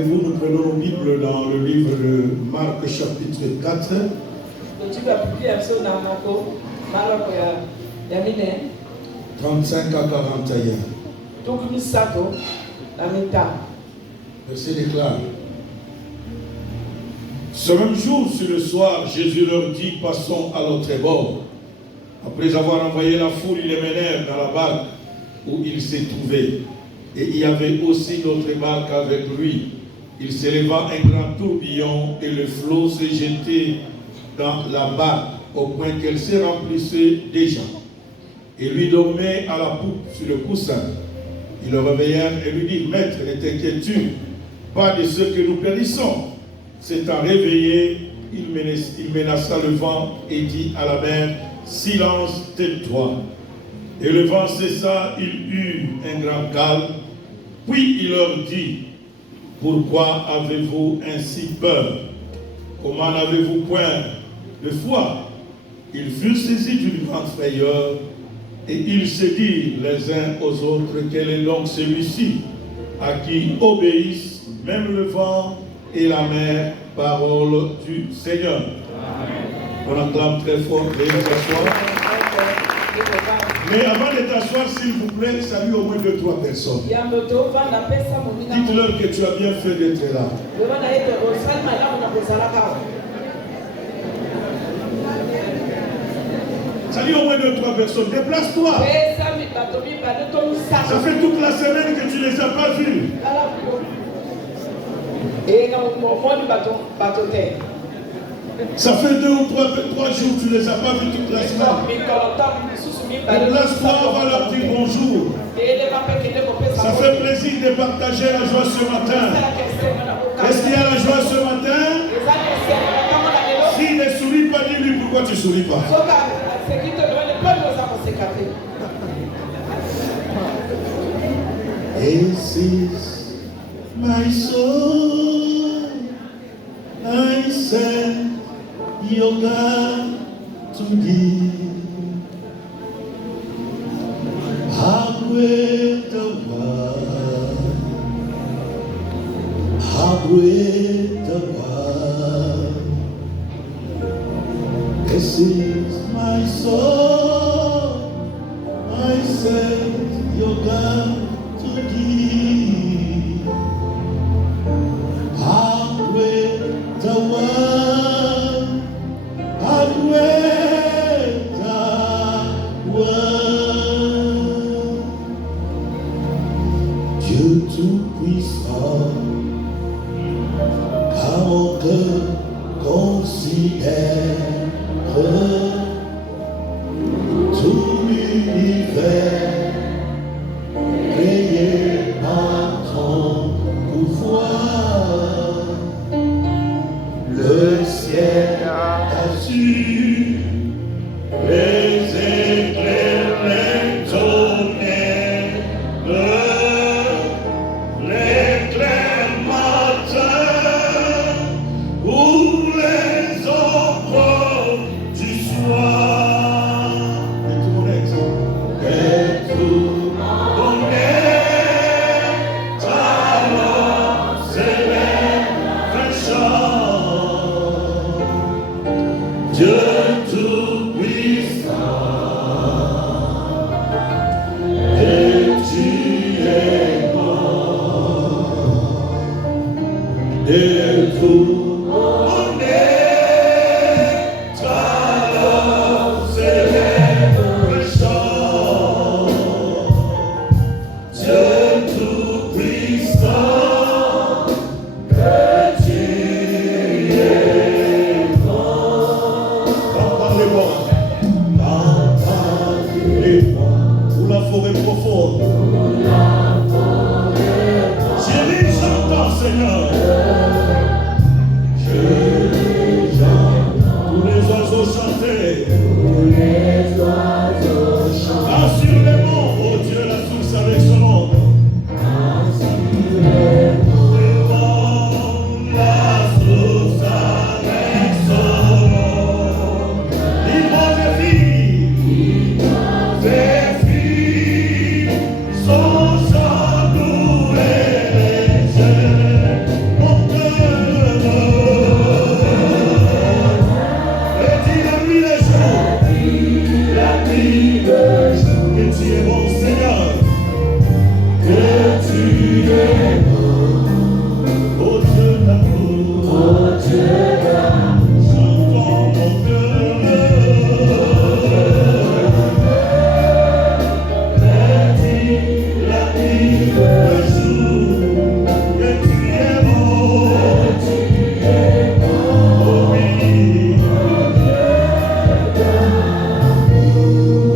Nous prenons nos Bibles dans le livre de Marc chapitre 4. 35 à 41. Verset déclare. Ce même jour, sur le soir, Jésus leur dit, passons à l'autre bord. Après avoir envoyé la foule, ils les menèrent dans la barque où il s'est trouvé. Et il y avait aussi d'autres barques avec lui. Il s'éleva un grand tourbillon et le flot s'est jeté dans la barque au point qu'elle s'est remplissée déjà. Et lui dormait à la poupe sur le coussin. Ils le réveillèrent et lui dirent, Maître, ne t'inquiètes-tu pas de ce que nous périssons? S'étant réveillé, il menaça le vent et dit à la mer, silence, tais-toi. Et le vent cessa, il eut un grand calme. Puis il leur dit, pourquoi avez-vous ainsi peur? Comment n'avez-vous point de foi? Ils furent saisis d'une grande frayeur et ils se dirent les uns aux autres, quel est donc celui-ci à qui obéissent même le vent et la mer, parole du Seigneur. Amen. On acclame très fort, veuillez vous asseoir. Mais avant de t'asseoir, s'il vous plaît, salue au moins 2-3 personnes. Dites-leur que tu as bien fait d'être là. Salut au moins 2-3 personnes. Déplace-toi. Ça fait toute la semaine que tu ne les as pas vus. Ça fait 2 ou 3 jours que tu ne les as pas vus toute la semaine. Déplace-toi, on va leur dire bonjour. Ça fait plaisir de partager la joie ce matin. Est-ce qu'il y a la joie ce matin? S'il ne sourit pas, dis-lui pourquoi tu ne souris pas. This is my soul. I send your God to thee. How great thou art, how great thou art. This is my soul, I send your God to thee. How great thou art, how great thou art. Dieu tout-puissant, car mon cœur considère tout l'univers profonde. J'ai dit, j'entends, Seigneur. Tous les oiseaux chantaient. Ah, sur les monts, oh Dieu, la source avec son nom.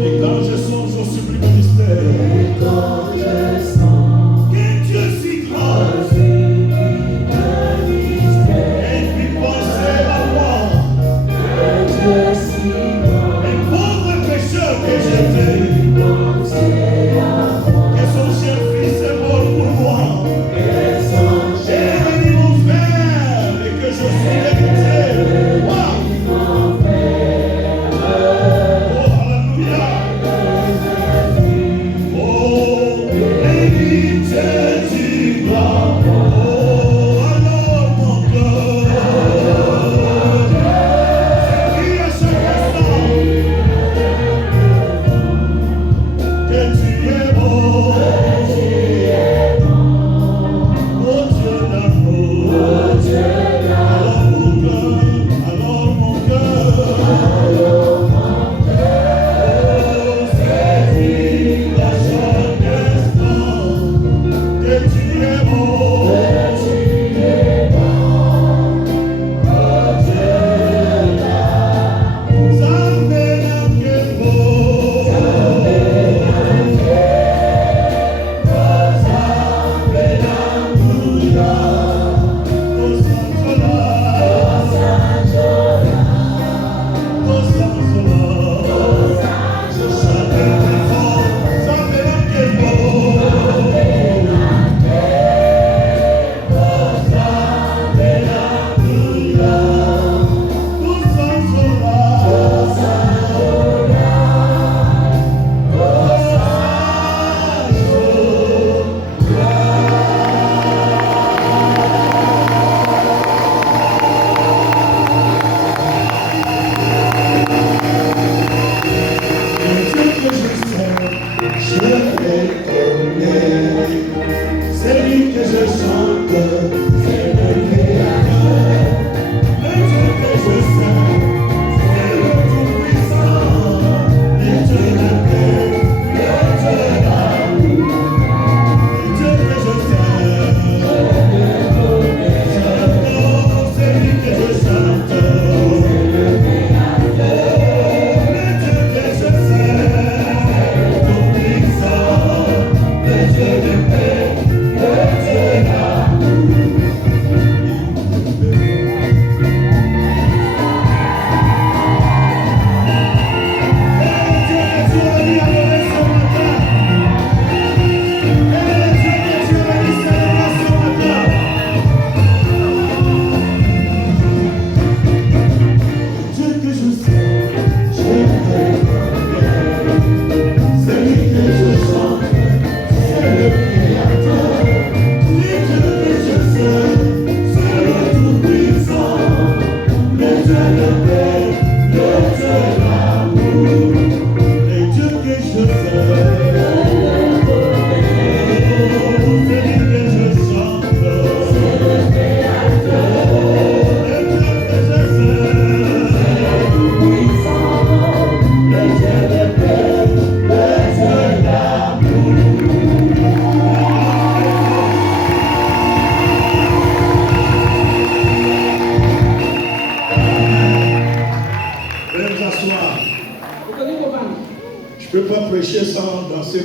Et quand je songe au sublime mystère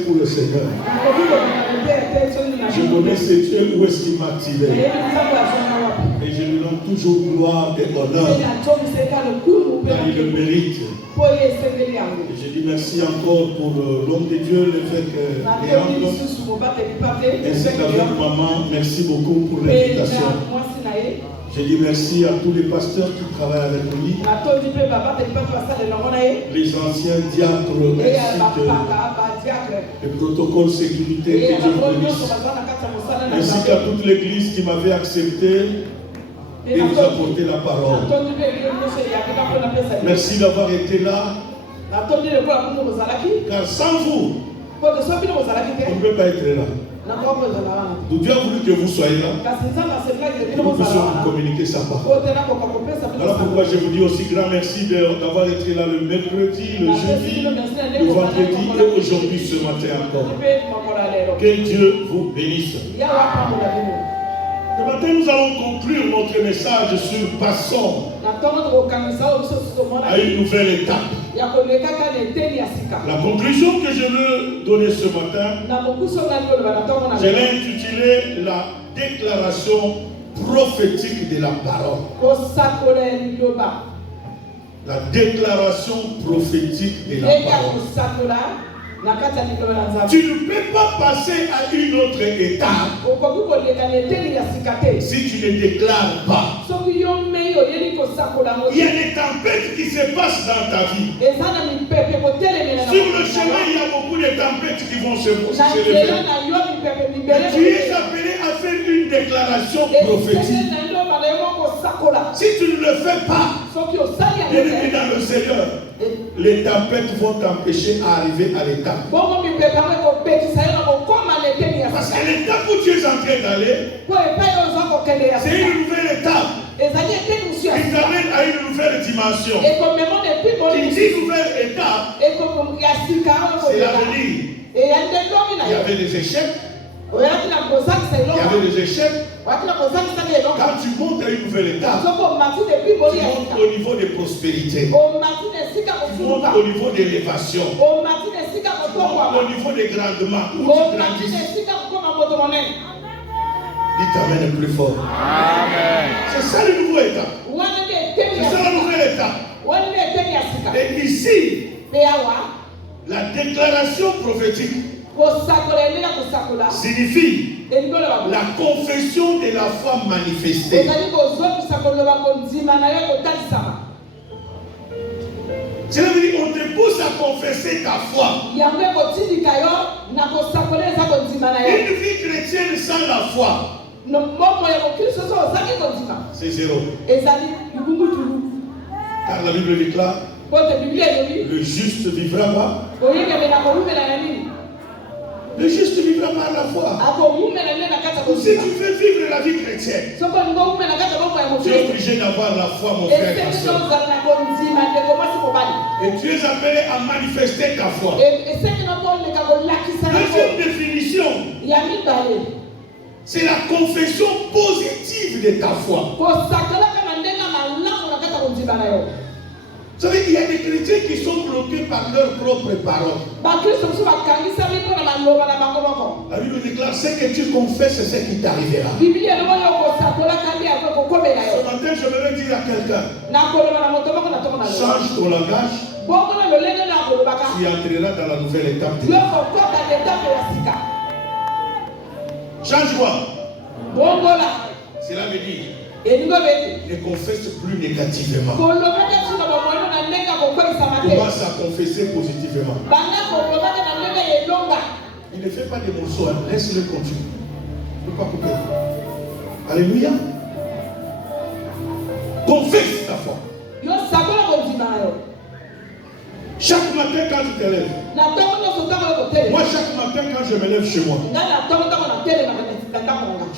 pour le Seigneur. Je connais ce Dieu où est-ce qu'il m'a tiré. Et je lui donne toujours gloire et honneur. Car il le mérite. Et je dis merci encore pour l'homme de Dieu, le fait que ainsi qu'avec maman, merci beaucoup pour l'invitation. Je dis merci à tous les pasteurs qui travaillent avec lui, les anciens diacres, les protocoles sécurité, que Dieu bénisse, ainsi qu'à toute l'église qui m'avait accepté et vous apporter la parole. Merci d'avoir été là, car sans vous, on ne peut pas être là. Donc Dieu a voulu que vous soyez là, que nous puissions vous communiquer sa parole. Voilà pourquoi je vous dis aussi grand merci d'avoir été là le mercredi, le jeudi, le vendredi et aujourd'hui ce matin encore. Que Dieu vous bénisse. Ce matin, nous allons conclure notre message sur passons à une nouvelle étape. La conclusion que je veux donner ce matin, je l'ai intitulé la déclaration prophétique de la parole. La déclaration prophétique de la parole. Tu ne peux pas passer à une autre étape si tu ne déclares pas. Il y a des tempêtes qui se passent dans ta vie. Sur le chemin, il y a beaucoup de tempêtes qui vont se lever. Tu es appelé à faire une déclaration prophétique. Si tu ne le fais pas, bien dans le Seigneur, les tempêtes vont t'empêcher d'arriver à l'étape. Parce que l'étape où tu es en train d'aller, c'est une nouvelle étape. Il t'amène à une nouvelle dimension. Qui dit nouvelle étape, c'est l'avenir. Il y avait des échecs. Il y avait des échecs. Quand tu montes à une nouvelle étape, tu montes au niveau de prospérité. Tu montes au niveau d'élévation. Tu montes au niveau des grandements. Où tu grandis. Dis t'amène plus fort. Amen. C'est ça le nouveau état. C'est ça la nouvelle étape. Et ici, la déclaration prophétique signifie la confession de la foi manifestée. Cela veut dire qu'on te pousse à confesser ta foi. Une vie chrétienne sans la foi, c'est zéro. Car la Bible déclare, le juste vivra pas. Le juste vivra par la foi. Si tu veux vivre la vie chrétienne, tu es obligé d'avoir la foi, mon frère et ma soeur. Et tu es appelé à manifester ta foi. Deuxième définition, c'est la confession positive de ta foi. Vous savez, il y a des chrétiens qui sont bloqués par leurs propres paroles. La Bible déclare, ce que tu confesses, c'est ce qui t'arrivera. Ce matin, je voudrais dire à quelqu'un, change ton langage, tu entreras dans la nouvelle étape de la vie. Change quoi? Cela veut dire, ne confesse plus négativement. Commence à confesser positivement. Il ne fait pas des morceaux, laisse-le continuer. Il ne faut pas couper. Alléluia. Confesse ta foi. Chaque matin quand tu te lèves, moi chaque matin quand je me lève chez moi,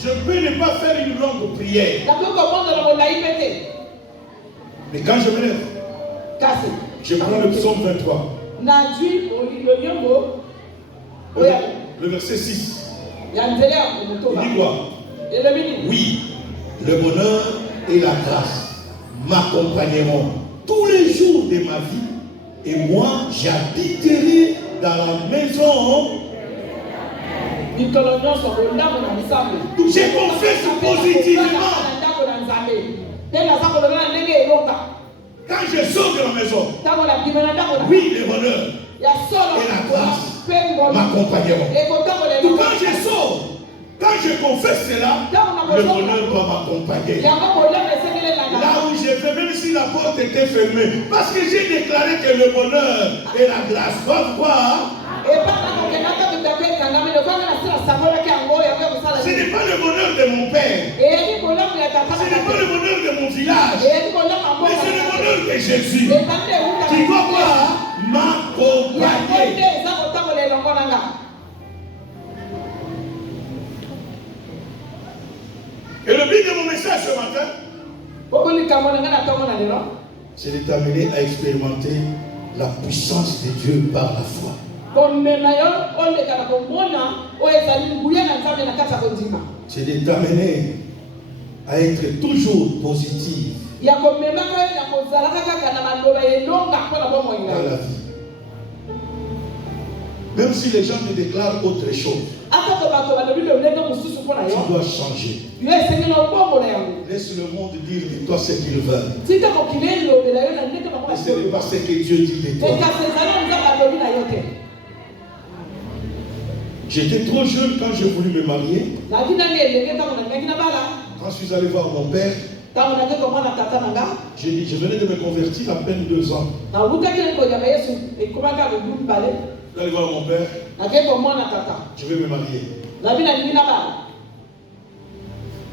je peux ne pas faire une longue prière. Mais quand je me lève, je prends le psaume 23. Le verset 6. Il dit quoi? Oui, le bonheur et la grâce m'accompagneront tous les jours de ma vie. Et moi, j'habiterai dans la maison J'ai confesse positivement. Quand je sors de la maison, oui, le bonheur et la grâce m'accompagneront. Donc quand je sors, quand je confesse cela, le bonheur doit m'accompagner. Là où je vais, même si la porte était fermée, parce que j'ai déclaré que le bonheur et la grâce doivent voir. Ce n'est pas le bonheur de mon père. Ce n'est pas le bonheur de mon village. Mais c'est le bonheur de Jésus qui doit m'accompagner. Et le but de mon message ce matin, c'est de t'amener à expérimenter la puissance de Dieu par la foi. C'est de t'amener à être toujours positif dans la vie. Même si les gens te déclarent autre chose, tu dois changer. Laisse le monde dire de toi ce qu'il veut. Mais ce n'est pas ce que Dieu dit de toi. J'étais trop jeune quand j'ai voulu me marier. Quand je suis allé voir mon père, j'ai dit, je venais de me convertir à peine 2 ans. Je suis allé voir mon père, je vais me marier.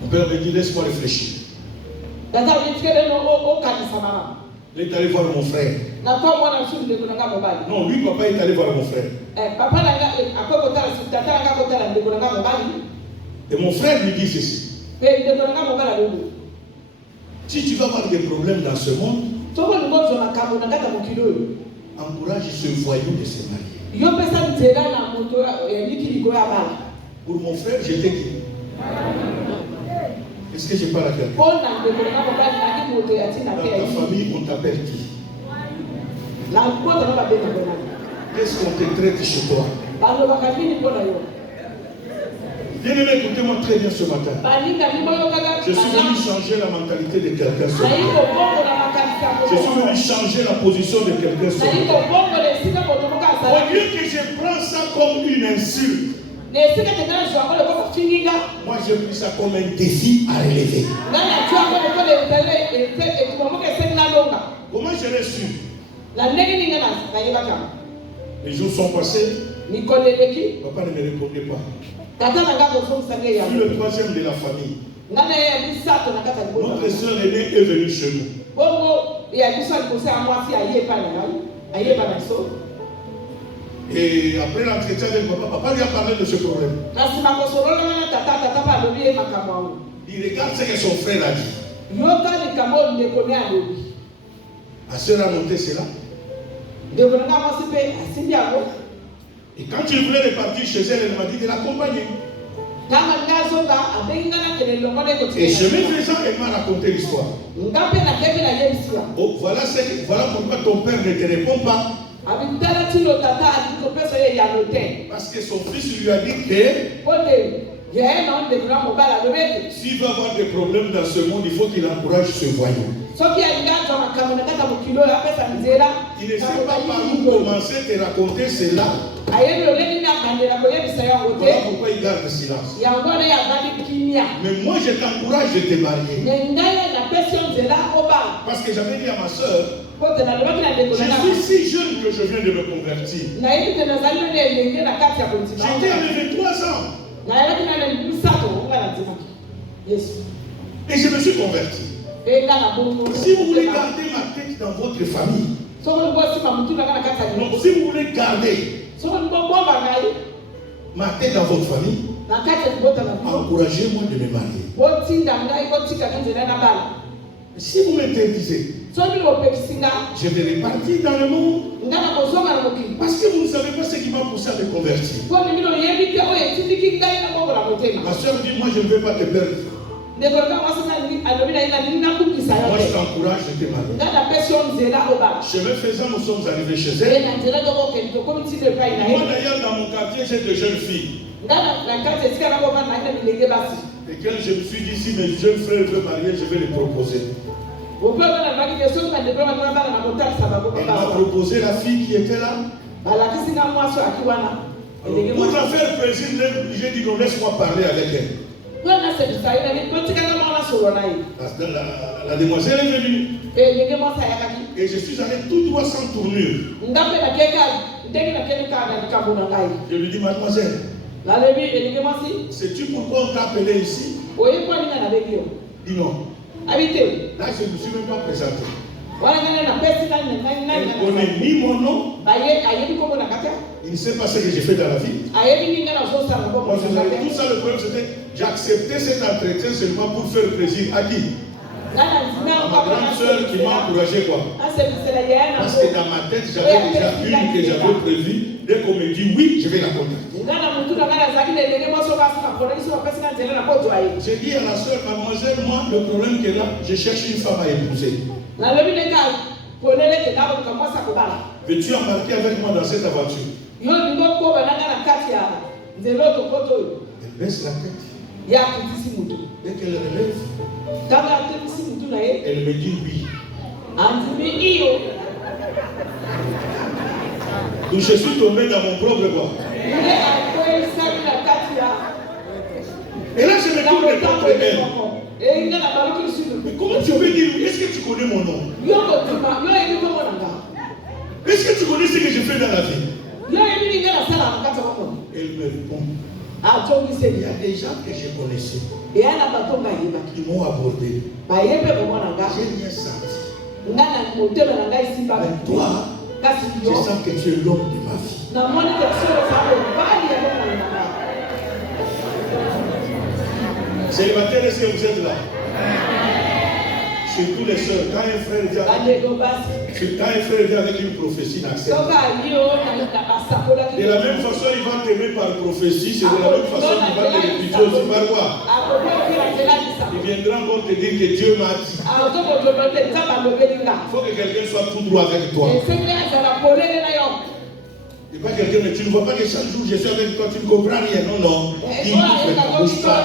Mon père me dit, laisse-moi réfléchir. Il est allé voir mon frère. Non, lui, papa est allé voir mon frère. Et mon frère lui dit ceci. Si tu vas avoir des problèmes dans ce monde, encourage ce voyou de se marier. Pour mon frère, j'étais qui? Est-ce que je parle à quelqu'un? Dans ta famille, on t'appelle qui? Qu'est-ce qu'on te traite chez toi? Bien-aimé, écoutez-moi très bien ce matin. Je suis venu changer la mentalité de quelqu'un ce matin. Je suis venu changer la position de quelqu'un ce matin. Au lieu que je prends ça comme une insulte, moi je pris ça comme un défi à relever. Comment je l'ai su? Les jours sont passés. Papa ne me répondait pas. Je suis le troisième de la famille. Notre soeur aînée est venue chez nous. Et après l'entretien avec papa lui a parlé de ce problème. Il regarde ce que son frère a dit. La soeur a noté cela. Et quand il voulait repartir chez elle, elle m'a dit de l'accompagner. Et chemin faisant, elle m'a raconté l'histoire. Oh, voilà pourquoi ton père ne te répond pas. Parce que son fils lui a dit que s'il veut avoir des problèmes dans ce monde, il faut qu'il encourage ce voyou. Il ne sait pas par où commencer à te raconter cela. Voilà pourquoi il garde silence. Mais moi je t'encourage de te marier. Parce que j'avais dit à ma soeur, je suis si jeune que je viens de me convertir. J'étais avec 23 ans. Et je me suis converti. Si vous voulez garder ma tête dans votre famille, si vous voulez garder ma tête dans votre famille, encouragez-moi de me marier. Si vous m'interdisez, je vais repartir dans le monde. Parce que vous ne savez pas ce qui m'a poussé à me convertir. Ma soeur dit, moi je ne veux pas te perdre. Moi je t'encourage de te marier. Chemin faisant, nous sommes arrivés chez elle. Moi d'ailleurs dans mon quartier j'ai de jeunes filles. Et quand je me suis dit, si mes jeunes frères veulent marier, je vais les proposer. Elle m'a proposé la fille qui était là. Pour la faire plaisir, j'ai dit non, laisse-moi parler avec elle. La demoiselle est venue. Et je suis allé tout droit sans tournure. Je lui dis, mademoiselle, sais-tu pourquoi on t'a appelé ici? Dis non. Là, je ne me suis même pas présenté. Elle ne connaît ni mon nom. Il ne sait pas ce que j'ai fait dans la vie. Tout ça, le problème, c'était j'acceptais cet entretien seulement pour faire plaisir à qui? À ma grande soeur qui m'a encouragé quoi. Parce que dans ma tête, j'avais déjà une que j'avais prévue. Dès qu'on me dit oui, je vais la contacter. J'ai dit à la soeur, mademoiselle, moi, le problème qu'elle a, je cherche une femme à épouser. Veux-tu embarquer avec moi dans cette aventure? Elle baisse la tête. Dès qu'elle relève, elle me dit oui. Donc je suis tombé dans mon propre quoi. Et là je me tourne contre elle. Mais comment tu peux dire, est-ce que tu connais mon nom? Est-ce que tu connais ce que je fais dans la vie? Elle me répond, il y a des gens que je connaissais qui m'ont abordé. J'ai rien senti. Mais toi, je sens que tu es l'homme de ma vie. Célibataire, est-ce que vous êtes là? Surtout les sœurs, quand un frère vient avec une prophétie, n'accepte pas. De la même façon, il va t'aimer par prophétie, c'est de la même façon qu'il va te réputer aussi par quoi? Il viendra encore te dire que Dieu m'a dit. Il faut que quelqu'un soit tout droit avec toi. Et pas quelqu'un, mais tu ne vois pas que chaque jour je suis avec toi, tu ne comprends rien. Non, non. Il ne bouge pas.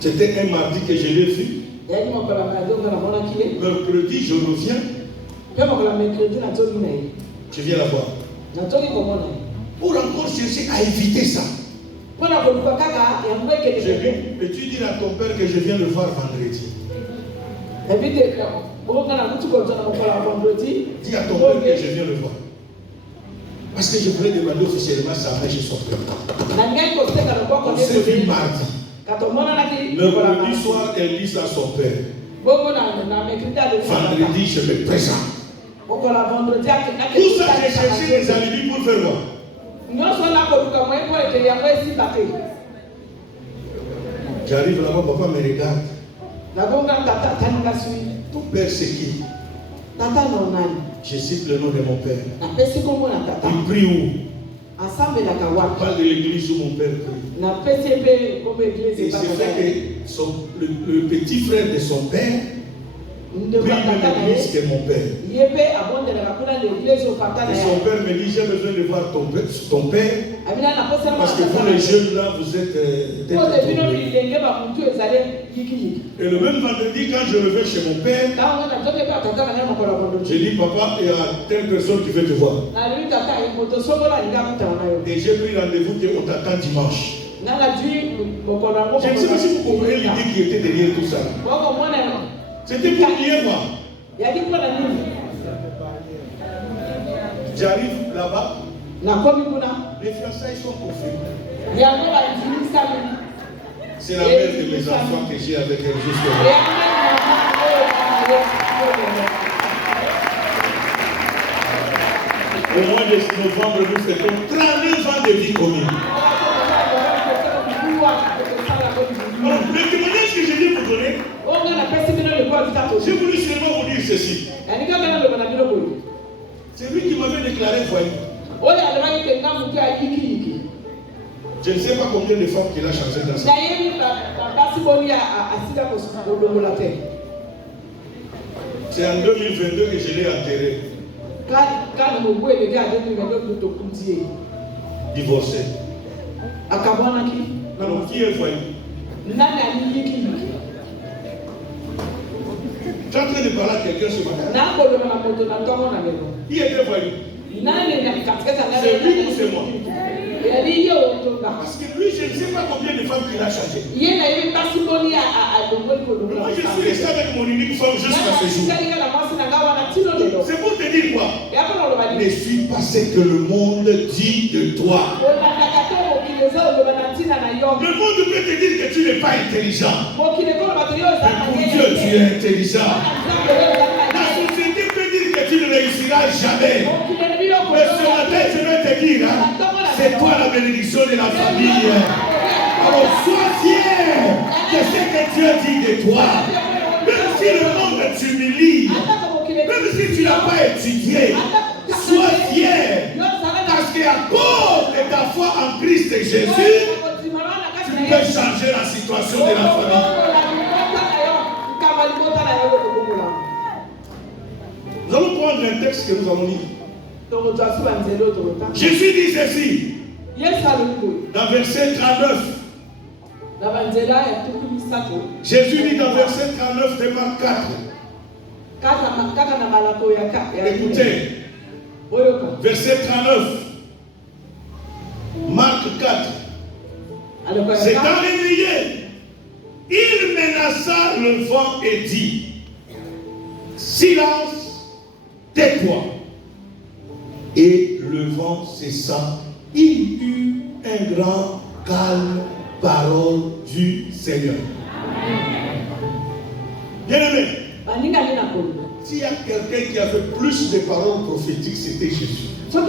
C'était un mardi que je l'ai vu. Mercredi, je reviens. Je viens la voir. Pour encore chercher à éviter ça. Peux-tu dire à ton père que je viens le voir vendredi? Dis à ton père que je viens le voir. Parce que je voulais demander officiellement sa main chez son père. On s'est vu mardi. Mercredi soir, elle dit à son père. Vendredi, je me présente. Tout ça, j'ai cherché des alibis pour faire quoi? J'arrive là-bas, papa me regarde. Ton père, c'est qui? Je cite le nom de mon père. Il prie où? On parle de l'église où mon père prie. Et c'est fait que le petit frère de son père prie dans l'église que mon père. Et son père me dit, j'ai besoin de voir ton père. Parce que vous les jeunes là, vous êtes Et le même vendredi, quand je reviens chez mon père, j'ai dit, papa, il y a telle personne qui veut te voir. Et j'ai pris rendez-vous qu'on t'attend dimanche. Je ne sais pas si vous comprenez l'idée qui était derrière tout ça. C'était pour hier, moi. J'arrive là-bas. Les fiançailles sont confus. C'est la mère de mes enfants que j'ai avec elle jusqu'à au mois de novembre, nous fêtons 39 ans de vie commune. Le témoignage que je viens vous donner, j'ai voulu seulement vous dire ceci. C'est lui qui m'avait déclaré voyou. Je ne sais pas combien de femmes qu'il a chancé dans ça. C'est en 2022 que je l'ai enterré. Divorcé. Alors, qui est voyou? Tu es en train de parler à quelqu'un ce matin. Qui était voyou? C'est lui ou c'est moi? Parce que lui, je ne sais pas combien de femmes qu'il a changé. Moi, je suis resté avec mon unique femme jusqu'à ce jour. C'est pour te dire quoi? Ne suis pas ce que le monde dit de toi. Le monde peut te dire que tu n'es pas intelligent. Mais pour Dieu, tu es intelligent. La société peut dire que tu ne réussiras jamais. Mais ce matin, je vais te dire, c'est toi la bénédiction de la famille. Alors sois fier de ce que Dieu dit de toi. Même si le monde t'humilie, même si tu n'as pas étudié, sois fier. Parce qu'à cause de ta foi en Christ Jésus, tu peux changer la situation de la famille. Nous allons prendre un texte que nous avons lu. Jésus dit ceci dans verset 39. Jésus dit dans verset 39 de Marc 4. Écoutez, verset 39, Marc 4. S'étant réveillé, il menaça le vent et dit: silence, tais-toi. Et le vent cessa. Il eut un grand calme, parole du Seigneur. Bien-aimé, s'il y a quelqu'un qui avait plus de paroles prophétiques, c'était Jésus. Il ne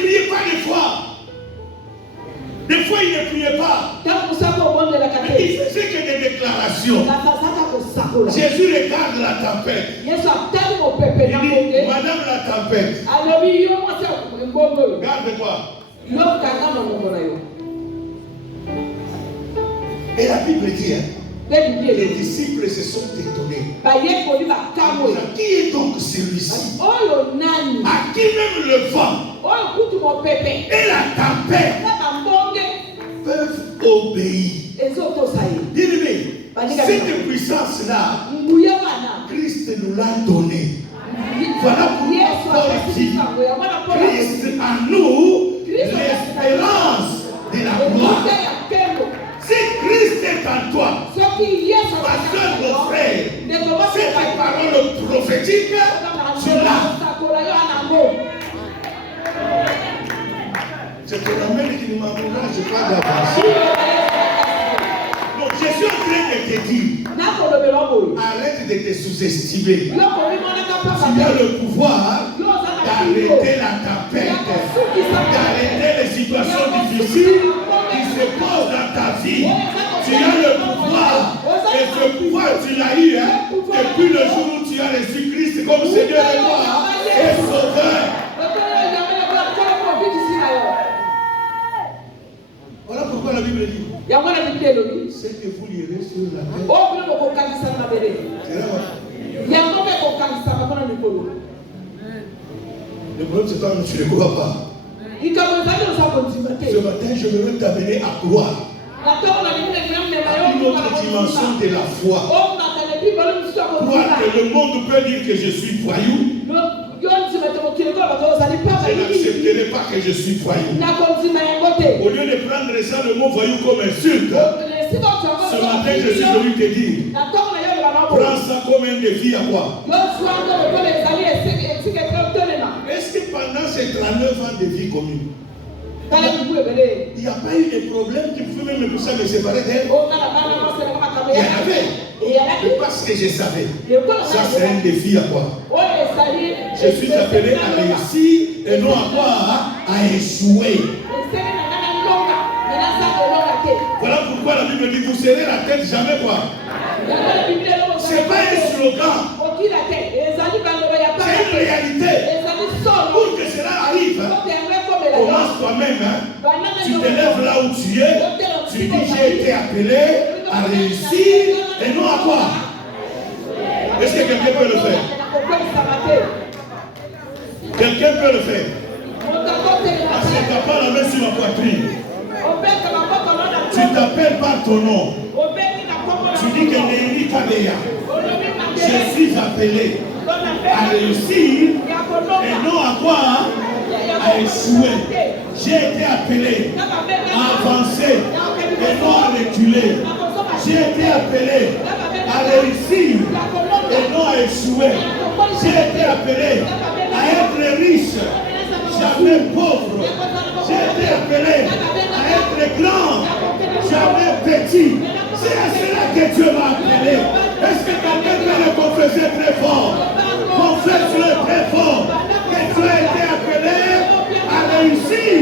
priait pas des fois. Des fois, il ne priait pas. Il faisait que des déclarations. Jésus regarde la tempête. Il dit: madame la tempête, garde-toi. Et la Bible dit, les disciples se sont étonnés. Qui est donc celui-ci? À qui même le vent et la tempête peuvent obéir. Bien-aimé, cette puissance-là, Christ nous l'a donnée. Voilà pourquoi Paul dit: Christ en nous, l'espérance de la gloire. Si Christ est en toi, ma soeur, mon frère, cette parole prophétique, tu l'as. C'est ton amène qui ne m'encourage pas d'avancer. Donc je suis en train de te dire, arrête de te sous-estimer. Tu as le pouvoir d'arrêter la tempête, d'arrêter les situations difficiles qui se posent dans ta vie. Tu as le pouvoir. Et ce pouvoir, tu l'as eu depuis le jour où tu as reçu Christ comme Seigneur et roi et Sauveur. Voilà pourquoi la Bible dit: ce que vous lirez sur la terre sera le problème, c'est que tu ne crois pas. Ce matin, je veux t'amener à croire à une autre dimension de la foi. Croire que le monde peut dire que je suis voyou. Je n'accepterai pas que je suis voyou. Au lieu de prendre ça, le mot voyou comme insulte, ce matin, je suis venu te dire: prends ça comme un défi à moi. Est-ce que pendant ces 39 ans de vie commune, il n'y a pas eu de problème qui pouvait même me pousser à me séparer d'elle? Il y en avait. Parce que je savais. Ça, c'est un défi à quoi? Je suis appelé à réussir et non à quoi? À échouer. Voilà pourquoi la Bible dit: vous serrez la tête jamais quoi? Ce n'est pas un slogan. C'est une réalité. Pour que cela arrive, commence toi-même. Tu te lèves là où tu es. Tu dis: j'ai été appelé à réussir et non à quoi? Est-ce que quelqu'un peut le faire? Quelqu'un peut le faire. Parce que tu n'as pas la main sur la poitrine. Tu t'appelles par ton nom. Tu dis que Néhémie Kabeya, je suis appelé à réussir et non à quoi? À échouer. J'ai été appelé à avancer et non à reculer. J'ai été appelé à réussir et non à échouer. J'ai été appelé à être riche, jamais pauvre. J'ai été appelé à être grand, jamais petit. C'est à cela que Dieu m'a appelé. Est-ce que quelqu'un peut le confesser très fort? Confesse-le très fort. Que tu as été appelé à réussir,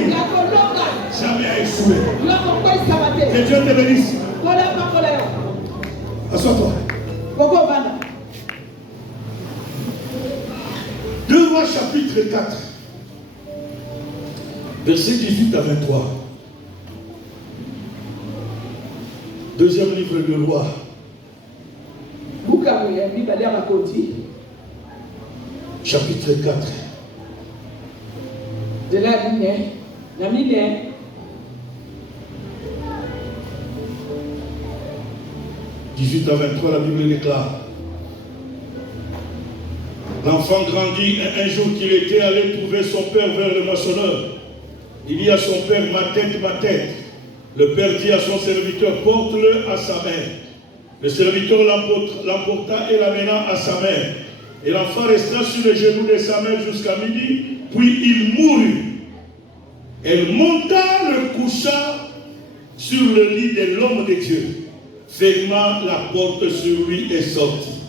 jamais à échouer. Que Dieu te bénisse. Assois-toi. 2 Rois chapitre 4, versets 18 à 23. Deuxième livre de Roi. Chapitre 4. 18 à 23, la Bible déclare. L'enfant grandit et un jour qu'il était allé trouver son père vers le moissonneur. Il dit à son père, ma tête, ma tête. Le père dit à son serviteur, porte-le à sa mère. Le serviteur l'emporta et l'amena à sa mère. Et l'enfant resta sur les genoux de sa mère jusqu'à midi, puis il mourut. Elle monta, le coucha sur le lit de l'homme de Dieu, ferma la porte sur lui et sortit.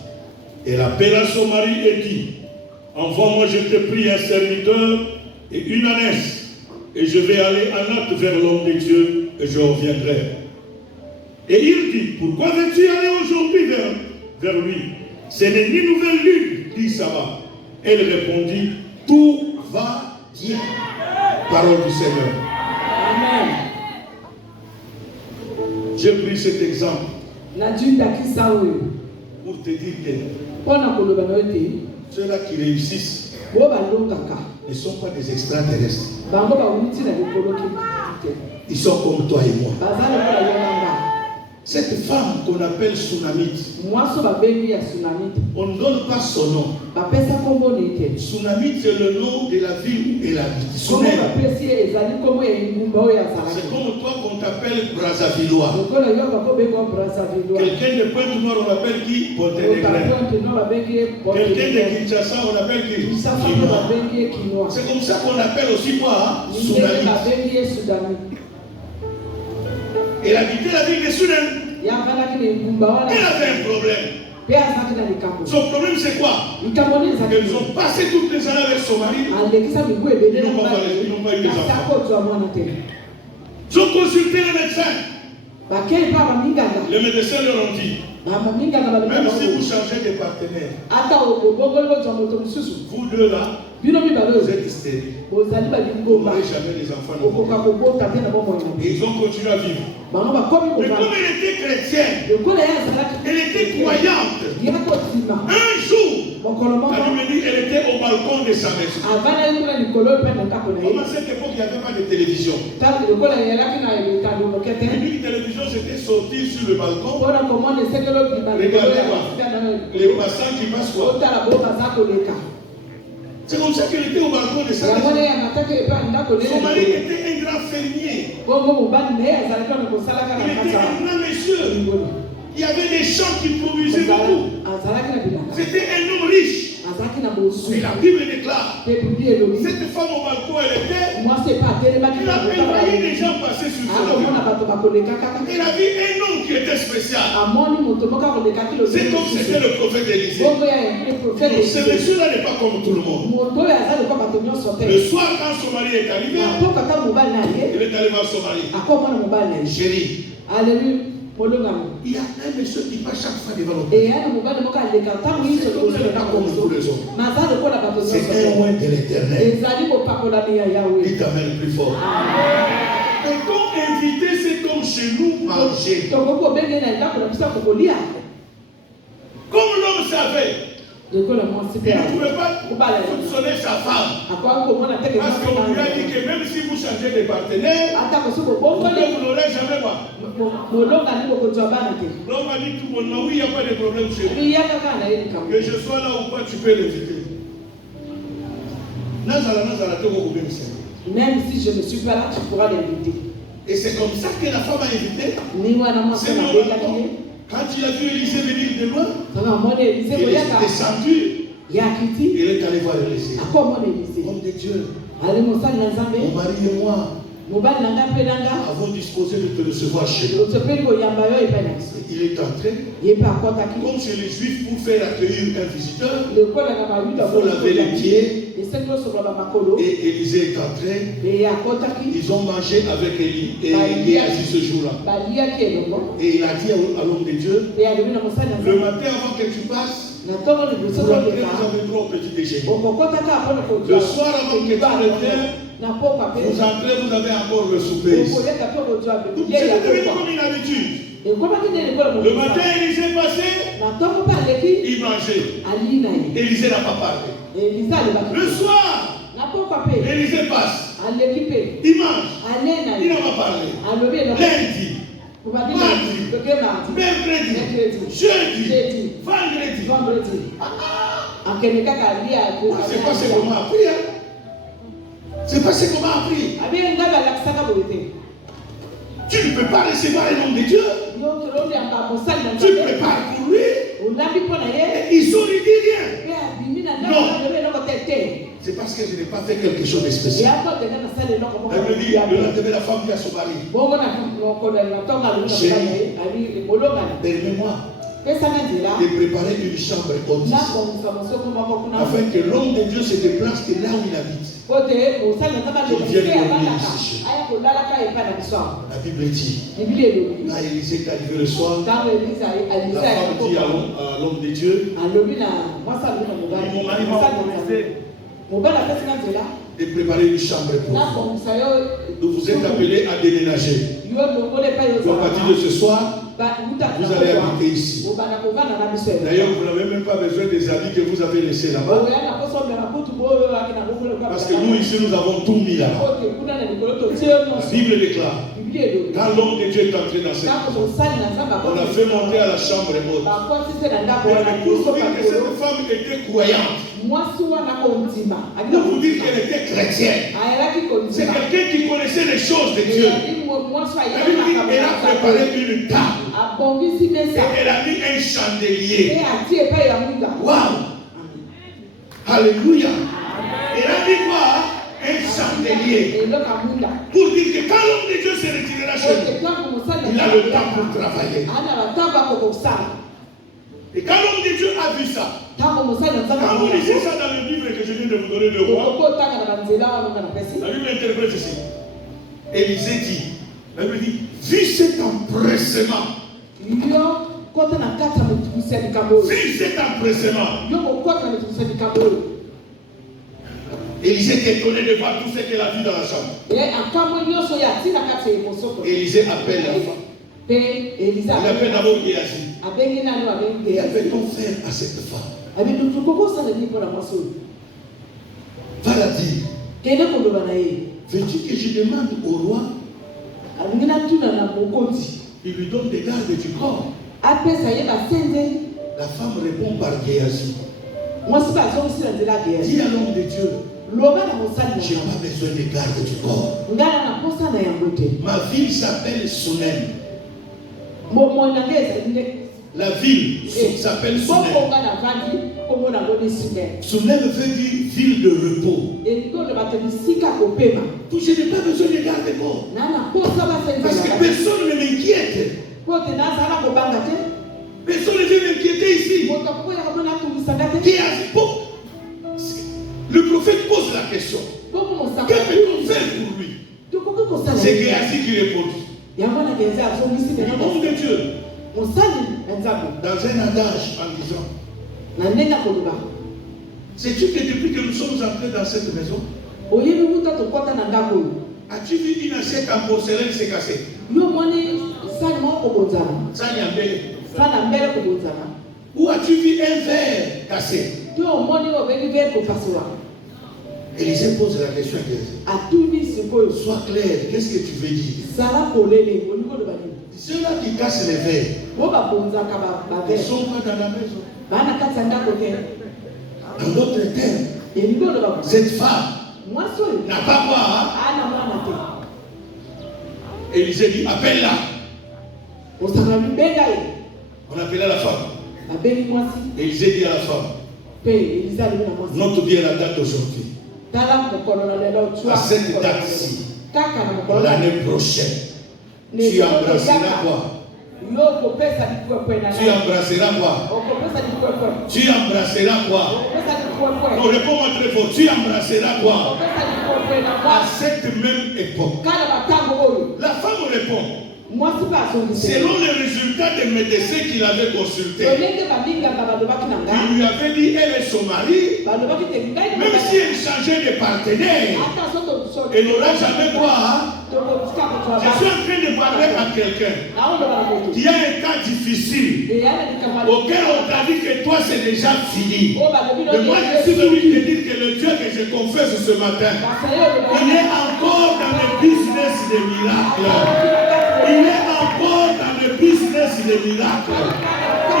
Elle appela son mari et dit, envoie-moi, je te prie, un serviteur et une ânesse, et je vais aller en hâte vers l'homme de Dieu, et je reviendrai. Et il dit, pourquoi veux-tu aller aujourd'hui vers lui? Ce n'est ni nouvelle lune, dit Saba. Elle répondit, tout va bien. Parole du Seigneur. Amen. J'ai pris cet exemple pour te dire que ceux-là qui réussissent ne sont pas des extraterrestres. Ils sont comme toi et moi. Cette femme qu'on appelle Tsunamite, on ne donne pas son nom. Tsunamite, c'est le nom de la ville où elle habite. C'est comme toi qu'on t'appelle Brazzavillois. Quelqu'un de Pointe-Noire, on appelle qui? Pontevedra. Quelqu'un de Kinshasa, on appelle qui? Kinois. C'est comme ça qu'on appelle aussi quoi? Tsunamite. Elle habitait la ville de Soudan. Elle avait un problème. Son problème c'est quoi? Ils ont passé toutes les années avec son mari. Ils n'ont pas eu des enfants. Ils ont consulté le médecin. Les médecins leur ont dit, même si vous changez de partenaire, vous deux là, vous êtes stériles. Vous n'aurez jamais les enfants. Et ils ont continué à vivre. Mais comme elle était chrétienne, elle était croyante. Un jour, elle était au balcon de sa maison. Comme à cette époque, il n'y avait pas de télévision. La télévision, c'était sortir sur le balcon. Regardez quoi? Les passants qui passent quoi? C'est comme ça qu'elle était au balcon de sa maison. Son mari était un grand fermier. Il était un grand monsieur. Il y avait des champs qui produisaient beaucoup. C'était un homme riche. Et la Bible déclare, cette femme au balcon, elle a envoyé des gens passer sur son homme. Elle a vu un homme qui était spécial. C'est comme c'était le prophète Élisée. Ce monsieur-là n'est pas comme tout le monde. Le soir, quand son mari est arrivé, il est allé voir son mari. Chérie, il y a un monsieur qui passe chaque fois devant l'autre. C'est un loin de l'éternel. Il t'amène plus fort. Et comme invité, c'est comme chez nous manger. Comme l'homme savait Il ne pouvait pas soupçonner sa femme. Parce qu'on lui a dit que même si vous changez de partenaire, vous n'aurez jamais pas. L'homme a dit tout bonnement, oui, il n'y a pas de problème chez vous. Que je sois là ou pas, tu peux l'éviter. Même si je ne suis pas là, tu pourras l'éviter. Et c'est comme ça que la femme a évité. Quand il a vu Élisée venir de loin, il est descendu. Il est allé voir Élisée. Homme de Dieu, mon mari et moi avons disposé de te recevoir chez nous. Il est entré. Comme chez les Juifs, pour faire accueillir un visiteur, il faut laver les pieds. Et Élisée est entré. Ils ont mangé avec Élie. Et il est assis ce jour-là. Et il a dit à l'homme de Dieu, le matin avant que tu passes, vous avez droit au petit déjeuner. Le soir avant que tu reviennes, vous entrez, vous avez encore le souper ici. C'est devenu comme une habitude. Le matin, Élisée passait, il mangeait. Élisée n'a pas parlé. Le soir, Élisée passe, il mange, il n'a pas parlé. Lundi, mardi, mercredi, jeudi, vendredi. C'est pas ce qu'on m'a appris. C'est pas ce qu'on m'a appris. Tu ne peux pas recevoir un homme de Dieu. Tu prépares pour lui. Et ils ont lui dit rien. Non. C'est parce que je n'ai pas fait quelque chose de spécial. Elle me dit, le lendemain, la femme dit à son mari, chérie, permets-moi de préparer une chambre haute afin que l'homme de Dieu se déplace de là où il habite. Qu'il vienne dormir ici. La Bible dit, quand Élisée est arrivé le soir, la femme dit à l'homme de Dieu, mon mari m'a autorisé de préparer une chambre pour vous. Vous êtes appelés à déménager. À partir de ce soir, vous allez habiter ici. D'ailleurs, vous n'avez même pas besoin des habits que vous avez laissés là-bas. Parce que nous, ici, nous avons tout mis là-bas. La Bible déclare, quand l'homme de Dieu est entré dans cette maison, on a fait monter à la chambre haute. Pour vous dire que cette femme était croyante. Pour vous dire qu'elle était chrétienne. C'est quelqu'un qui connaissait les choses de Dieu. Elle a préparé une table. Et elle a mis un chandelier. Waouh! Alléluia! Elle a mis quoi? Un chandelier. Pour dire que quand l'homme de Dieu se retirera chez nous, il a le temps pour travailler. Et quand l'homme de Dieu a vu ça, quand vous lisez ça dans le livre que je viens de vous donner, le roi, la Bible interprète ceci. Élisée dit, la Bible dit, vu cet empressement, Élisée est étonné de voir tout ce qu'elle a vu dans la chambre. Élisée appelle la femme. Il appelle d'abord Géasi. Il appelle ton frère à cette femme. Va la dire. Veux-tu que je demande au roi? Il lui donne des gardes du corps. La femme répond par Géasi. Dis à l'homme de Dieu, je n'ai pas besoin de garde du corps. Ma ville s'appelle Sunem. La ville s'appelle Sunem. Sunem veut dire ville de repos. Donc je n'ai pas besoin de garde du corps. Parce que personne ne m'inquiète. Personne ne vient m'inquiéter ici. Le prophète pose la question. Que peut-on faire pour lui? C'est Géasi qui répond. L'homme de Dieu, dans un adage en disant, sais-tu que depuis que nous sommes entrés dans cette maison, as-tu vu une assiette en porcelaine s'est cassée? Ça n'y a pas. Où as-tu vu un verre cassé? Élisée pose la question à Jésus. Sois clair, qu'est-ce que tu veux dire? Ceux-là qui cassent les verres, ils sont pas dans la maison. En d'autres termes, cette femme n'a pas quoi? Élisée dit, appelle-la. On appela la femme. Élisée dit à la femme, note bien la date d'aujourd'hui. À cette date-ci, l'année prochaine, tu embrasseras quoi? Tu embrasseras quoi? Tu embrasseras quoi? Non, réponds-moi très fort. Tu embrasseras quoi? À cette même époque. La femme répond. Selon les résultats des médecins qu'il avait consultés, il lui avait dit elle est son mari, même si elle changeait de partenaire, elle n'aura jamais quoi. Je suis en train de parler à quelqu'un qui a un cas difficile auquel on t'a dit que toi c'est déjà fini. Mais moi je suis venu te dire que le Dieu que je confesse ce matin, il est encore dans le business des miracles. Il est encore dans le business des miracles.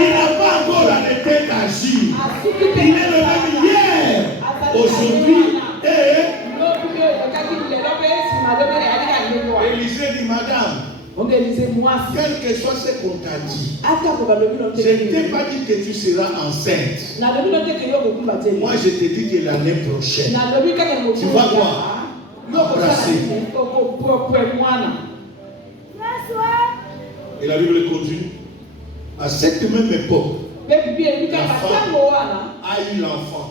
Il n'a pas encore arrêté d'agir. Il est le même hier, aujourd'hui et... Élisée dit, madame, quel que soit ce qu'on t'a dit, je ne t'ai pas dit que tu seras enceinte. Moi je te dis que l'année prochaine, tu vas quoi? L'embrasser. Et la Bible continue. À cette même époque, la femme a eu l'enfant.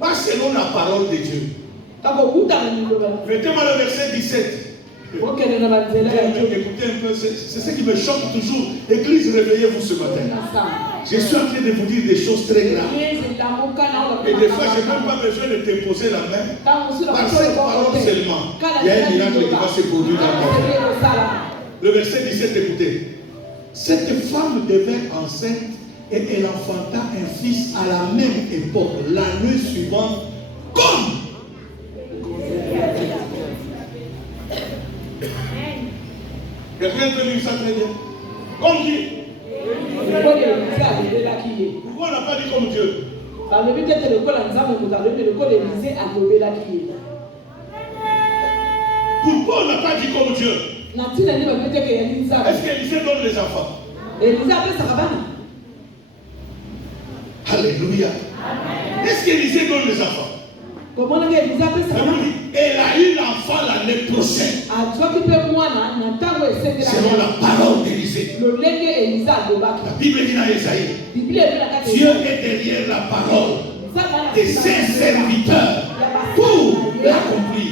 Pas selon la parole de Dieu. Mettez-moi le verset 17. Écoutez un peu, c'est ce qui me choque toujours. Église, réveillez-vous ce matin. Je suis en train de vous dire des choses très graves. Et des fois, je n'ai même pas besoin de te poser la main. Par cette parole seulement, il y a un miracle qui va se produire dans mon vie. Le verset 17, écoutez. Cette femme devint enceinte et elle enfanta un fils à la même époque, l'année suivante, comme quelqu'un peut lire ça très bien. Comme qui? Pourquoi on n'a pas dit comme Dieu? Pourquoi on n'a pas dit comme Dieu? Est-ce qu'Élisée donne les enfants? Alléluia. Est-ce qu'Élisée donne les enfants? Elle a eu l'enfant l'année prochaine. Selon la parole d'Élisée. La Bible dit dans Esaïe, Dieu est derrière la parole de ses serviteurs pour l'accomplir.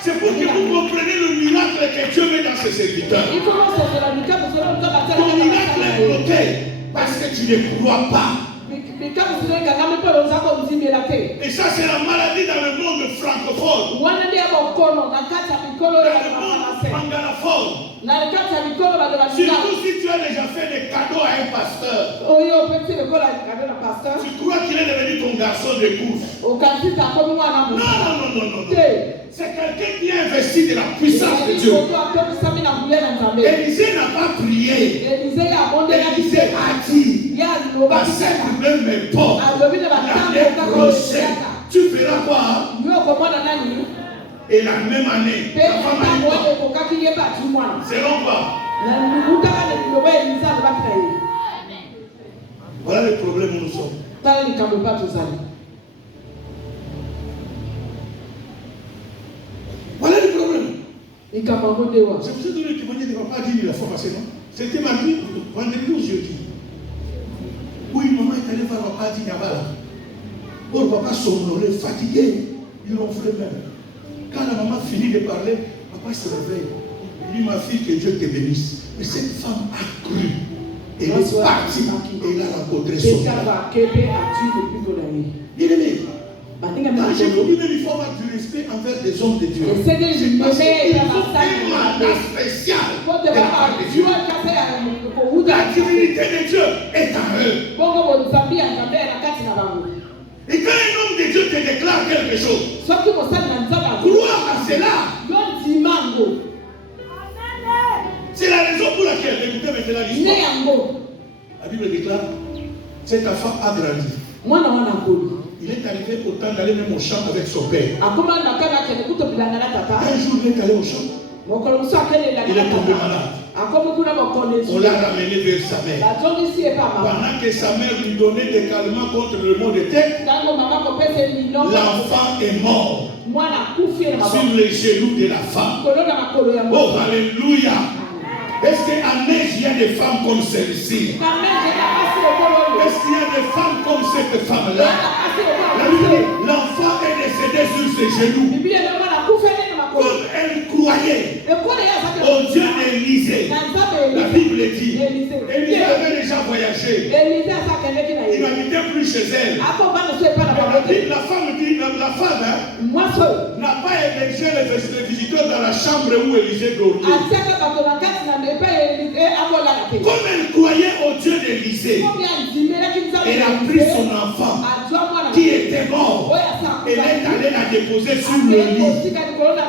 C'est pour que vous compreniez le miracle que Dieu met dans ses serviteurs. Ton miracle est bloqué parce que tu ne crois pas. Et ça, c'est la maladie dans le monde francophone. Dans le monde anglophone. Surtout si tu as déjà fait des cadeaux à un pasteur. Tu crois qu'il est devenu ton garçon de course. Non. C'est quelqu'un qui a investi de la puissance de Dieu. Élisée n'a pas prié. Élisée a dit, à cette même époque, l'année prochaine, tu feras quoi? Et la même année, la femme a dit quoi? Selon quoi? Voilà le problème où nous sommes. Voilà le problème. Je vous ai donné le témoignage de papa dit la fois passée, non? C'était mardi, vendredi ou jeudi. Oui, maman est allée voir papa dit Nyabala. Oh, le papa somnolé, fatigué. Ils l'ont fait même. Quand la maman finit de parler, papa se réveille. Il dit, ma fille, que Dieu te bénisse. Mais cette femme a cru. Elle est partie et elle a rencontré son père. Bien aimé, j'ai compris même il faut avoir du respect envers des hommes de Dieu. Parce qu'il faut un mandat spécial de la part de Dieu. La divinité de Dieu est en eux. Et quand un homme de Dieu te déclare quelque chose, crois à cela. C'est la raison pour laquelle, écoutez maintenant l'histoire. La Bible déclare, cet enfant a grandi. Il est arrivé au temps d'aller même au champ avec son père. Un jour, il est allé au champ. Il est tombé malade. On l'a ramené vers sa mère. Pendant que sa mère lui donnait des calmants contre le mot de tête, l'enfant est mort sur les genoux de la femme. Oh, alléluia! Est-ce qu'en Neige, il y a des femmes comme celle-ci? Est-ce qu'il y a des femmes comme cette femme-là? L'enfant est décédé sur ses genoux. Comme elle croyait au Dieu d'Élisée. La Bible dit, Élisée avait déjà voyagé. Il n'habitait plus chez elle. La femme dit, la femme n'a pas hébergé les visiteurs dans la chambre où Élisée dormait. Comme elle croyait au Dieu d'Élisée, elle a pris son enfant qui était mort. Elle est allée la déposer sur le lit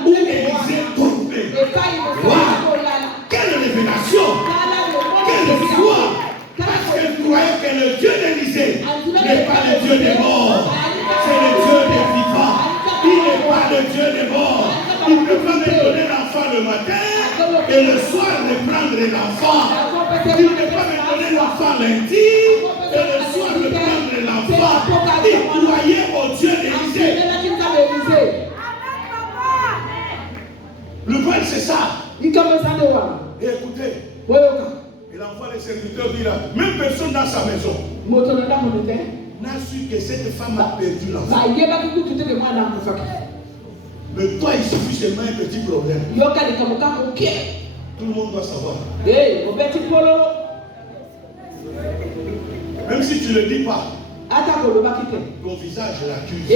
où Élisée dormait. Wow. Quelle révélation! Quelle foi! Parce qu'elle croyait que le Dieu d'Élisée n'est pas le Dieu des morts, c'est le Dieu des vivants. Il n'est pas le Dieu des morts. Il ne peut pas me donner l'enfant le matin et le soir reprendre l'enfant. Il ne peut pas me donner l'enfant lundi et le soir reprendre l'enfant. Il croyait au Dieu d'Élisée. Le problème c'est ça. Et écoutez, et l'enfant des serviteurs dit là, même personne dans sa maison n'a su que cette femme a perdu l'enfant. Mais toi, il suffit seulement un petit problème. Tout le monde doit savoir. Même si tu ne le dis pas, ton visage l'accuse.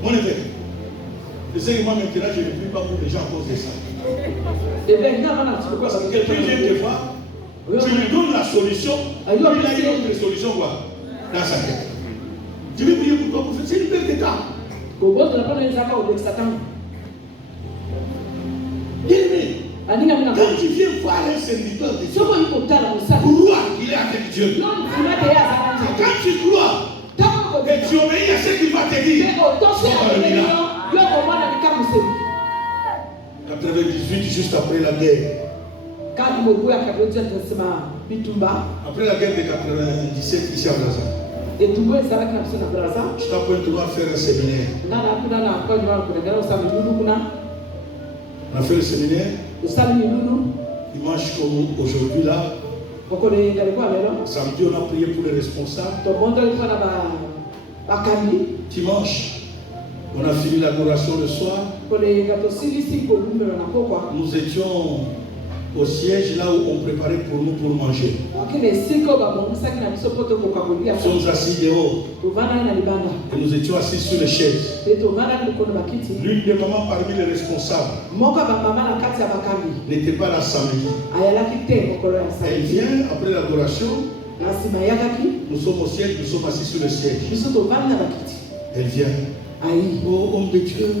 Mon évêque, je sais que moi maintenant je ne prie pas pour les gens à cause de ça. Parce que quelqu'un vient te voir, tu lui donnes la solution, il a une autre solution quoi, dans sa tête. Tu veux prier pour toi, c'est une perte de temps. Quand tu viens voir un serviteur de Dieu, crois qu'il est avec Dieu. Quand tu crois, et tu obéis à ce qu'il va te dire. 98, juste après la guerre. Après la guerre de 97, ici à Braza. Je t'appointe à faire un séminaire. On a fait le séminaire. Dimanche comme aujourd'hui là. Samedi, on a prié pour les responsables. Dimanche, on a fini l'adoration le soir. Nous étions au siège là où on préparait pour nous pour manger. Nous sommes assis dehors. Et nous étions assis sur les chaises. L'une des mamans parmi les responsables n'était pas là samedi. Elle vient après l'adoration. Nous sommes au siège, nous sommes assis sur le siège. Elle vient. Oh homme de Dieu,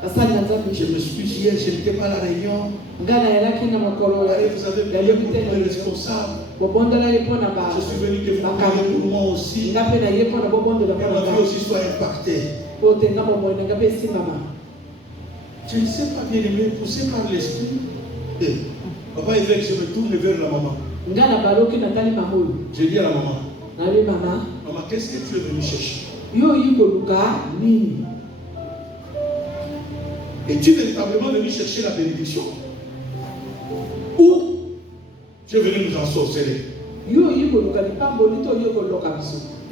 je me suis dit hier, je n'étais pas à la réunion. Vous avez prié pour les responsables. Je suis venu que vous priez pour moi aussi. Que ma vie aussi soit impactée. Je ne sais pas bien aimé, poussé par l'esprit. Papa évêque, je me tourne vers la maman. Je dis à la maman, maman, qu'est-ce que tu es venu chercher? Es-tu véritablement venu chercher la bénédiction? Ou tu es venu nous ensorceler?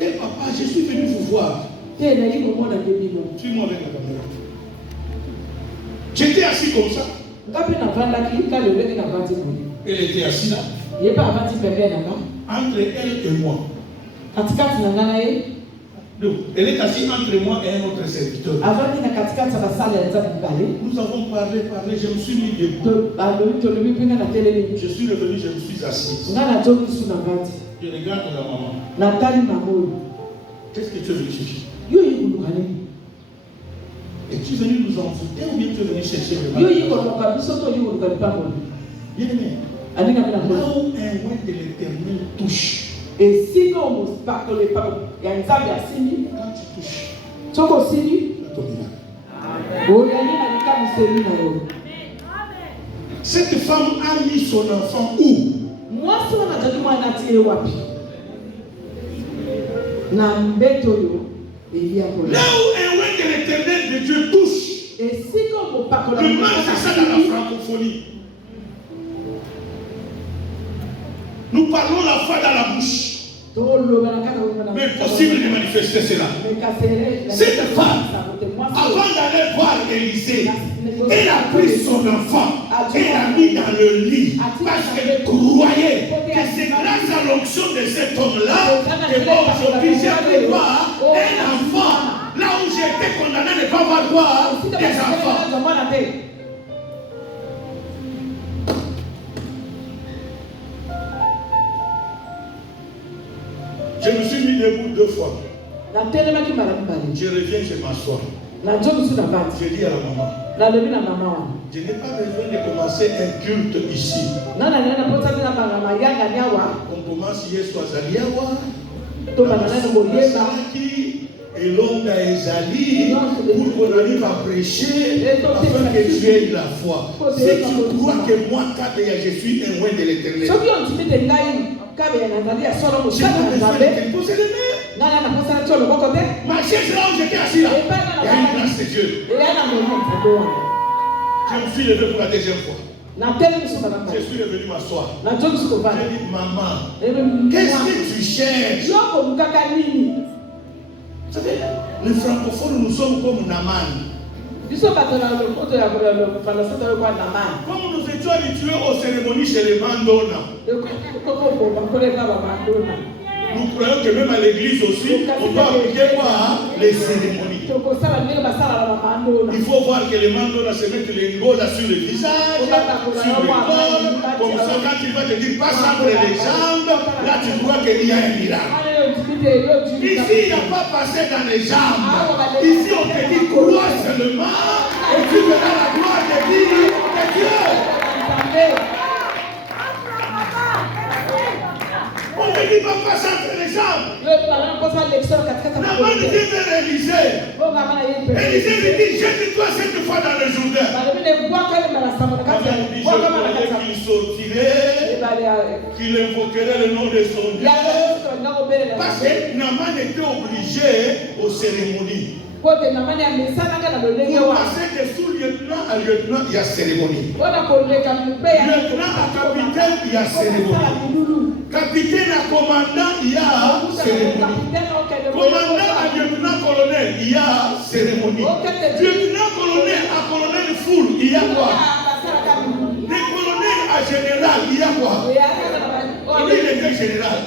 Et papa, je suis venu vous voir. Suis-moi avec la caméra. J'étais assis comme ça. Elle était assise là. Entre elle et moi. Donc, elle est assise entre moi et un autre serviteur. Nous avons parlé, je me suis mis debout. Je suis revenu, je me suis assis. Je regarde la maman. Qu'est-ce que tu es venu chercher? Et tu es venu nous envoûter ou bien tu es venu chercher le mal? Bien aimé, là où un roi de l'Éternel touche, et si on parle de pas, il y a une table à signer. quand tu touches, tu as signé. Cette femme a mis son enfant où? Moi, si on a dit moi natie wapi. Na mbetoyo. Là où un roi de l'Éternel de Dieu touche, et si on parle de le mal c'est ça dans la francophonie. Nous parlons la foi dans la bouche. Mais possible de manifester cela. Cette femme, avant d'aller voir Élisée, elle a pris son enfant et l'a mis dans le lit parce qu'elle croyait que c'est grâce à l'onction de cet homme-là que bon, aujourd'hui j'ai pu voir un enfant là où j'étais condamné de ne pas voir des enfants. Je me suis mis debout 2 fois. Je reviens, je m'assois. Je dis à la maman, je n'ai pas besoin de commencer un culte ici. On commence hier soir et l'homme a Ezali pour qu'on arrive à prêcher afin que tu aies la foi. Si tu crois que moi, je suis un roi de l'Éternel, je n'ai pas besoin de poser les mains. Ma chaise là où j'étais assis là, il y a une grâce de Dieu. Je me suis levé pour la 2e fois. Je suis revenu m'asseoir. J'ai dit, maman, qu'est-ce que tu cherches? Vous savez, les francophones, nous sommes comme Naman. Comme nous étions habitués aux cérémonies chez les Mandona. Nous croyons que même à l'église aussi, on doit appliquer quoi? Les cérémonies. Il faut voir que les Mandona se mettent les ngola sur le visage, sur le corps. Comme ça, quand il va te dire passe entre les jambes, là tu crois qu'il y a un miracle. Ici, il n'y a pas passé dans les jambes. Ici, on te dit crois seulement et tu verras la gloire de Dieu. On ne dit pas passer entre les jambes. Naman dit vers Élisée. Élisée lui dit jette-toi cette fois dans le Jourdain. Je croyais qu'il sortirait, qu'il invoquerait le nom de son Dieu. Parce que Naman était obligé aux cérémonies. Pour passer de sous-lieutenant à lieutenant, il y a cérémonie. Lieutenant à capitaine, il y a cérémonie. Capitaine à commandant, il y a cérémonie. Commandant à lieutenant-colonel, il y a cérémonie. Lieutenant-colonel à colonel full, il y a quoi? Des colonels à général, il y a quoi? Il était général.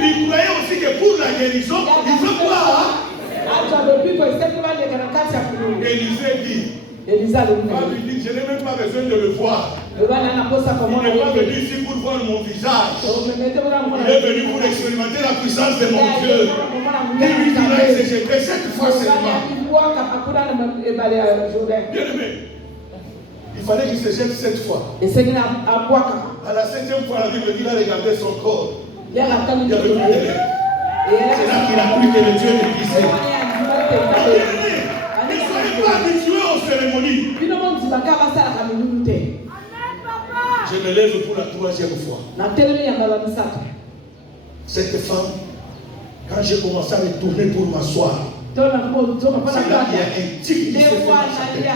Il croyait aussi que pour la guérison, il faut quoi? Élisée dit. Je n'ai même pas besoin de le voir. Il n'est pas venu ici pour voir mon visage. Il est venu pour expérimenter la puissance de mon Dieu. Il lui dira et se jeter cette fois seulement. Bien aimé, il fallait qu'il se jette 7 fois. À la 7e fois, la Bible dit qu'il a regardé son corps. Il y avait plus de l'air. C'est là qu'il a cru que le Dieu le disait. Ne soyez pas habitués aux cérémonies. Je me lève pour la 3e fois. Cette femme, quand j'ai commencé à me tourner pour m'asseoir, c'est là qu'il y a un tic qui s'est fait dans sa tête.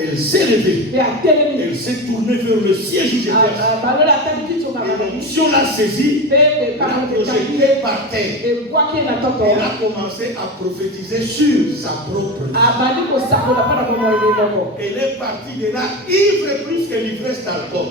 Elle s'est levée. Elle s'est tournée vers le siège où j'étais assis. l'onction l'a saisi, il l'a projeté par terre. Et Il a commencé à prophétiser sur sa propre vie. Elle est partie de là, ivre plus que l'ivresse d'alcool.